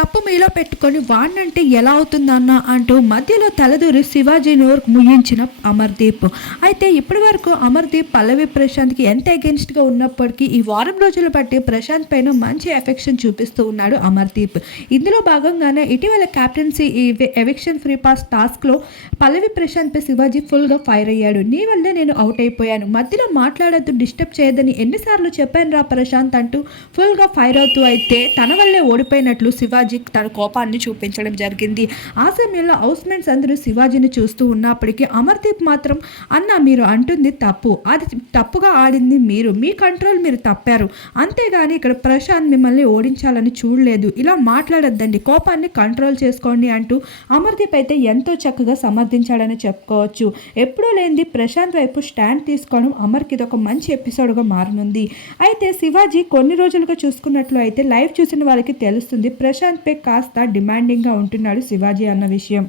తప్పు మీలో పెట్టుకొని వాణ్ణంటే ఎలా అవుతుందన్న అంటూ మధ్యలో తలదూరి శివాజీ నోరు ముగించిన అమర్దీప్. అయితే ఇప్పటి వరకు అమర్దీప్ పల్లవి ప్రశాంత్కి ఎంత అగెన్స్ట్గా ఉన్నప్పటికీ ఈ వారం రోజులు బట్టి ప్రశాంత్ పైన మంచి ఎఫెక్షన్ చూపిస్తూ ఉన్నాడు అమర్దీప్. ఇందులో భాగంగానే ఇటీవల క్యాప్టెన్సీ ఈ ఎవిక్షన్ ఫ్రీ పాస్ టాస్క్లో పల్లవి ప్రశాంత్పై శివాజీ ఫుల్గా ఫైర్ అయ్యాడు. నీ వల్లే నేను అవుట్ అయిపోయాను. మధ్యలో మాట్లాడద్దు డిస్టర్బ్ చేయదని ఎన్నిసార్లు చెప్పాను రా ప్రశాంత్ అంటూ ఫుల్గా ఫైర్ అవుతూ అయితే తన వల్లే ఓడిపోయినట్లు శివాజీ తన కోపాన్ని చూపించడం జరిగింది. ఆ సమయంలో హౌస్ మేట్స్ అందరూ శివాజీని చూస్తూ ఉన్నప్పటికీ అమర్దీప్ మాత్రం అన్న మీరు అంటుంది తప్పు. అది తప్పుగా ఆడింది మీరు. మీ కంట్రోల్ మీరు తప్పారు. అంతేగాని ఇక్కడ ప్రశాంత్ మిమ్మల్ని ఓడించాలని చూడలేదు. ఇలా మాట్లాడొద్దండి. కోపాన్ని కంట్రోల్ చేసుకోండి అంటూ అమర్దీప్ అయితే ఎంతో చక్కగా సమర్థించాడని చెప్పుకోవచ్చు. ఎప్పుడూ లేనిది ప్రశాంత్ వైపు స్టాండ్ తీసుకోవడం అమర్కి ఇది ఒక మంచి ఎపిసోడ్గా మారనుంది. అయితే శివాజీ కొన్ని రోజులుగా చూసుకున్నట్లు అయితే లైవ్ చూసిన వారికి తెలుస్తుంది ప్రశాంత్ పై కాస్త డిమాండింగ్గా ఉంటున్నాడు శివాజీ అన్న విషయం.